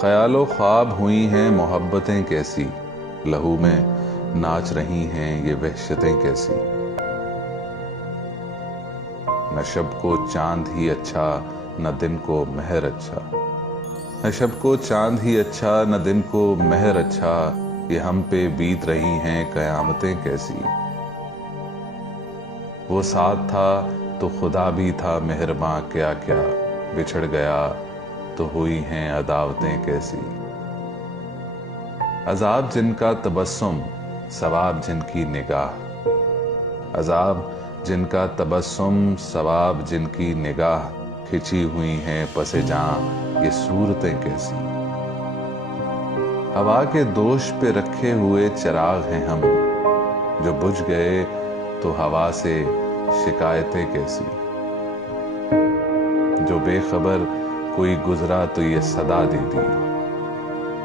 ख्याल व ख्वाब हुई हैं मोहब्बतें कैसी, लहू में नाच रही हैं ये वहशतें कैसी। न शब को चांद ही अच्छा न दिन को महर अच्छा, न शब को चांद ही अच्छा न दिन को महर अच्छा, ये हम पे बीत रही हैं कयामतें कैसी। वो साथ था तो खुदा भी था मेहरबां, क्या क्या बिछड़ गया तो हुई हैं अदावतें कैसी। अजाब जिनका तबस्सुम सवाब जिनकी निगाह, अजाब जिनका तबस्सुम सवाब जिनकी निगाह, खिंची हुई हैं पसे जां ये सूरतें कैसी। हवा के दोष पे रखे हुए चिराग हैं हम, जो बुझ गए तो हवा से शिकायतें कैसी। जो बेखबर कोई गुजरा तो ये सदा दे दी,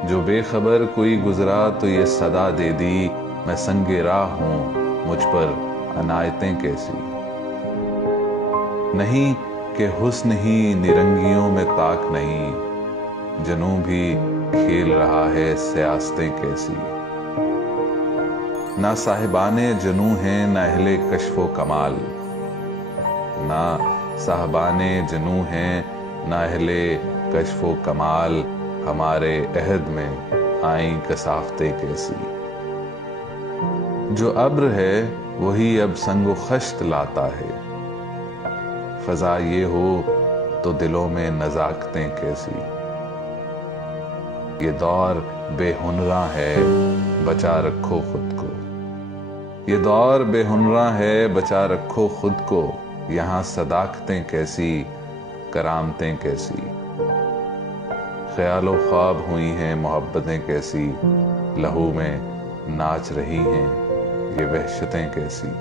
जो बेखबर कोई गुजरा तो ये सदा दे दी, मैं संगे राह हूं मुझ पर अनायतें कैसी। नहीं कि हुस्न ही निरंगियों में ताक नहीं, जनू भी खेल रहा है सियासतें कैसी। ना साहिबाने जनू हैं ना अहले कश्फो कमाल, ना साहबाने जनू हैं ना अहले कश्फो कमाल, हमारे अहद में आई कसाफतें कैसी। जो अब्र है वही अब संगो खश्त लाता है, फजा ये हो तो दिलों में नजाकतें कैसी। ये दौर बेहुनरा है बचा रखो खुद को, ये दौर बेहुनरा है बचा रखो खुद को, यहाँ सदाकतें कैसी करामतें कैसी। ख्याल व ख्वाब हुई हैं मोहब्बतें कैसी, लहू में नाच रही हैं ये वहशतें कैसी।